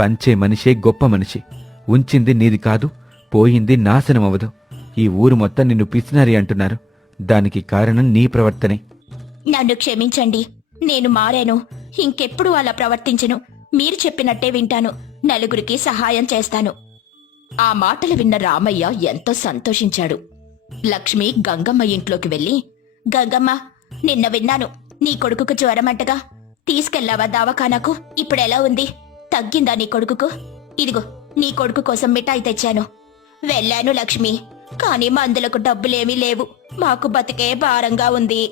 పంచే మనిషే గొప్ప మనిషి. ఉంచింది నీది కాదు, పోయింది నాశనమవదు. ఈ ఊరు మొత్తం నిన్ను పిసినారి అంటున్నారు. దానికి కారణం నీ ప్రవర్తనే. నన్ను క్షమించండి, నేను మారాను. ఇంకెప్పుడు అలా ప్రవర్తించను. మీరు చెప్పినట్టే వింటాను. నలుగురికి సహాయం చేస్తాను. ఆ మాటలు విన్న రామయ్య ఎంతో సంతోషించాడు. లక్ష్మి గంగమ్మ ఇంట్లోకి వెళ్లి, గంగమ్మ, నిన్న విన్నాను నీ కొడుకుకు జ్వరమంటగా. తీసుకెళ్లావా దవాఖానాకు? ఇప్పుడెలా ఉంది? తగ్గిందా నీ కొడుకుకు? ఇదిగో నీ కొడుకు కోసం మిఠాయి తెచ్చాను. వెళ్ళాను లక్ష్మి, కాని మందులకు డబ్బులేమీ లేవు. మాకు బతికే భారంగా ఉంది.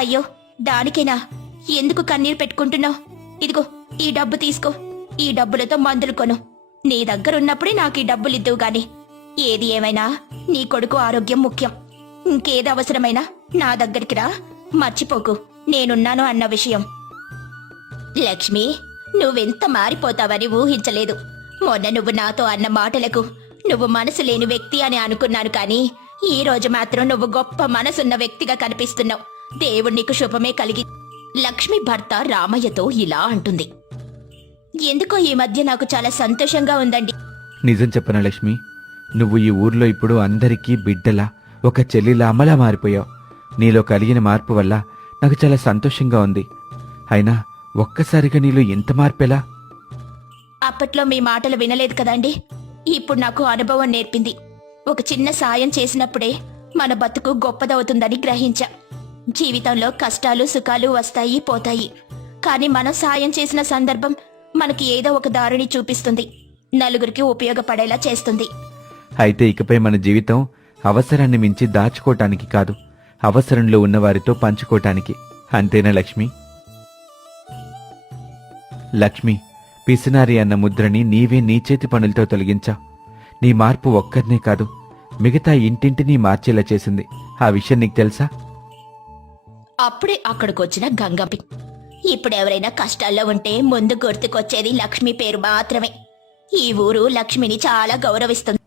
అయ్యో, దానికేనా? ఎందుకు కన్నీరు పెట్టుకుంటున్నావు? ఇదిగో ఈ డబ్బు తీసుకో. ఈ డబ్బులతో మందులు కొను. నీ దగ్గరున్నప్పుడే నాకు ఈ డబ్బులిద్దువు గాని. ఏది ఏమైనా నీ కొడుకు ఆరోగ్యం ముఖ్యం. ఇంకేది అవసరమైనా నా దగ్గరికి రా. మర్చిపోకు నేనున్నాను అన్న విషయం. లక్ష్మి, నువ్వెంత మారిపోతావని ఊహించలేదు. మొన్న నువ్వు నాతో అన్న మాటలకు నువ్వు మనసు లేని వ్యక్తి అని అనుకున్నాను, కానీ ఈ రోజు మాత్రం నువ్వు గొప్ప మనసున్న వ్యక్తిగా కనిపిస్తున్నావు. దేవుడు నీకు శుభమే కలిగి. లక్ష్మి భర్త రామయ్యతో ఇలా అంటుంది. ఎందుకో ఈ మధ్య నాకు చాలా సంతోషంగా ఉందండి. నిజం చెప్పనా లక్ష్మి, నువ్వు ఈ ఊర్లో ఇప్పుడు అందరికీ బిడ్డలా, ఒక చెల్లిలా అమ్మలా మారిపోయావు. నీలో కలిగిన మార్పు వల్ల నాకు చాలా సంతోషంగా ఉంది. అయినా ఒక్కసారిగా నీలో ఎంత మార్పెలా? అప్పట్లో మీ మాటలు వినలేదు కదండి. ఇప్పుడు నాకు అనుభవం నేర్పింది. ఒక చిన్న సాయం చేసినప్పుడే మన బతుకు గొప్పదవుతుందని గ్రహించా. జీవితంలో కష్టాలు సుఖాలు వస్తాయి పోతాయి, కానీ మనం సాయం చేసిన సందర్భం మనకి ఏదో ఒక దారిని చూపిస్తుంది, నలుగురికి ఉపయోగపడేలా చేస్తుంది. అయితే ఇకపై మన జీవితం అవసరాన్ని మించి దాచుకోవటానికి కాదు, అవసరంలో ఉన్నవారితో పంచుకోవటానికి. అంతేనా లక్ష్మి? లక్ష్మి, పిసినారి అన్న ముద్రని నీవే నీ చేతి పనులతో తొలగించావు. నీ మార్పు ఒక్కరినే కాదు, మిగతా ఇంటింటినీ మార్చేలా చేసింది. ఆ విషయం నీకు తెలుసా? అప్పుడే అక్కడికొచ్చిన గంగమ్మ, ఇప్పుడెవరైనా కష్టాల్లో ఉంటే ముందు గుర్తుకొచ్చేది లక్ష్మి పేరు మాత్రమే. ఈ ఊరు లక్ష్మిని చాలా గౌరవిస్తుంది.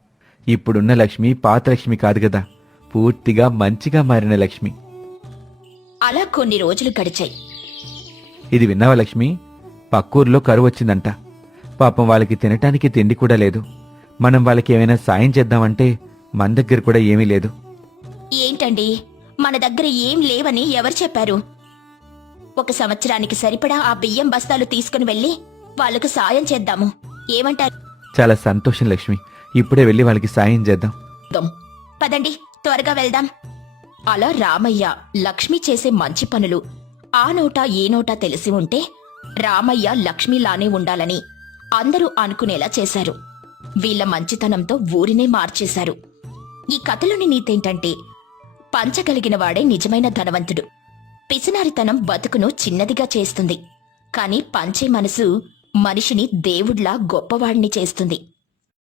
ఇప్పుడున్న లక్ష్మి పాత లక్ష్మి కాదు కదా, పూర్తిగా మంచిగా మారిన లక్ష్మి. అలా కొన్ని రోజులు గడిచాయి. ఇది విన్నావా లక్ష్మి? పక్కూర్లో కరువు వచ్చిందంట. పాపం వాళ్ళకి తినటానికి తిండి కూడా లేదు. మనం వాళ్ళకి ఏమైనా సాయం చేద్దామంటే మన దగ్గర కూడా ఏమీ లేదు. ఏంటండి, మన దగ్గర ఏం లేవని ఎవరు చెప్పారు? 1 సంవత్సరానికి సరిపడా ఆ బియ్యం బస్తాలు తీసుకుని వెళ్ళి వాళ్లకు సాయం చేద్దాము. ఏమంటారు? చాలా సంతోషం లక్ష్మి, ఇప్పుడే వెళ్ళి వాళ్ళకి సాయం చేద్దాం. పదండి, త్వరగా వెళ్దాం. అలా రామయ్య లక్ష్మి చేసే మంచి పనులు ఆ నోటా ఈ నోటా తెలిసి ఉంటే రామయ్య లక్ష్మిలానే ఉండాలని అందరూ అనుకునేలా చేశారు. వీళ్ల మంచితనంతో ఊరినే మార్చేశారు. ఈ కథలోని నీతేంటంటే, పంచగలిగిన వాడే నిజమైన ధనవంతుడు. పిసినారితనం బతుకును చిన్నదిగా చేస్తుంది, కాని పంచే మనసు మనిషిని దేవుడ్లా గొప్పవాడిని చేస్తుంది.